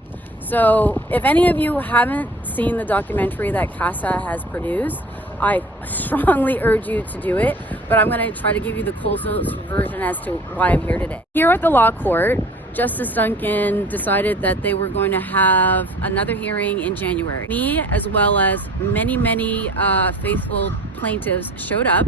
shadow. So if any of you haven't seen the documentary that CASA has produced, I strongly urge you to do it, but I'm going to try to give you the closest version as to why I'm here today. Here at the law court, Justice Duncan decided that they were going to have another hearing in January. Me, as well as many faithful plaintiffs showed up,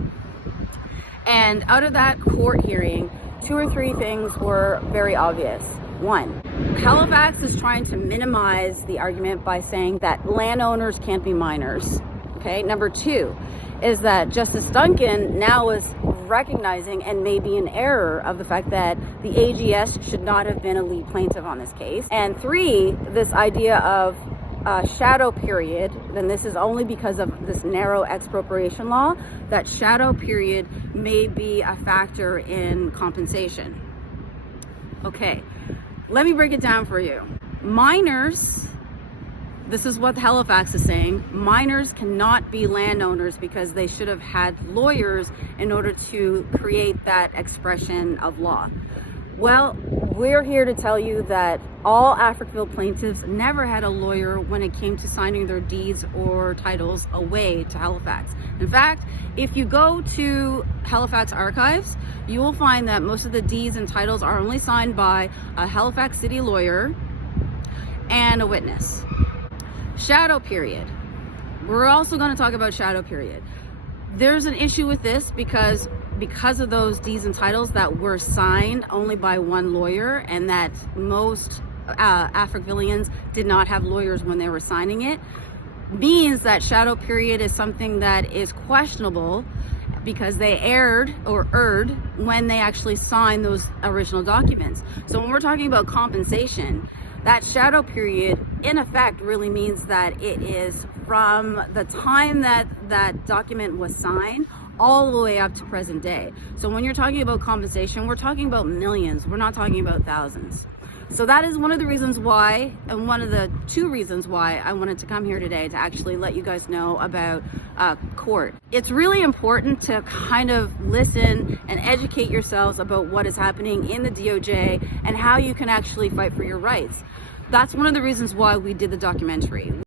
and out of that court hearing, 2 or 3 things were very obvious. One, Halifax is trying to minimize the argument by saying that landowners can't be minors. Okay. Number 2 is that Justice Duncan now is recognizing and maybe in error of the fact that the AGS should not have been a lead plaintiff on this case. And 3, this idea of shadow period, and this is only because of this narrow expropriation law, that shadow period may be a factor in compensation. Okay, let me break it down for you. Minors, this is what Halifax is saying, minors cannot be landowners because they should have had lawyers in order to create that expression of law. Well, we're here to tell you that all Africville plaintiffs never had a lawyer when it came to signing their deeds or titles away to Halifax. In fact, if you go to Halifax archives, you will find that most of the deeds and titles are only signed by a Halifax city lawyer and a witness. Shadow period. We're also going to talk about shadow period. There's an issue with this because of those deeds and titles that were signed only by one lawyer, and that most Africvillians did not have lawyers when they were signing it, means that shadow period is something that is questionable because they erred when they actually signed those original documents. So when we're talking about compensation, that shadow period in effect really means that it is from the time that that document was signed all the way up to present day. So when you're talking about compensation, we're talking about millions. We're not talking about thousands. So that is one of the reasons why, and one of the 2 reasons why I wanted to come here today to actually let you guys know about court. It's really important to kind of listen and educate yourselves about what is happening in the DOJ and how you can actually fight for your rights. That's one of the reasons why we did the documentary.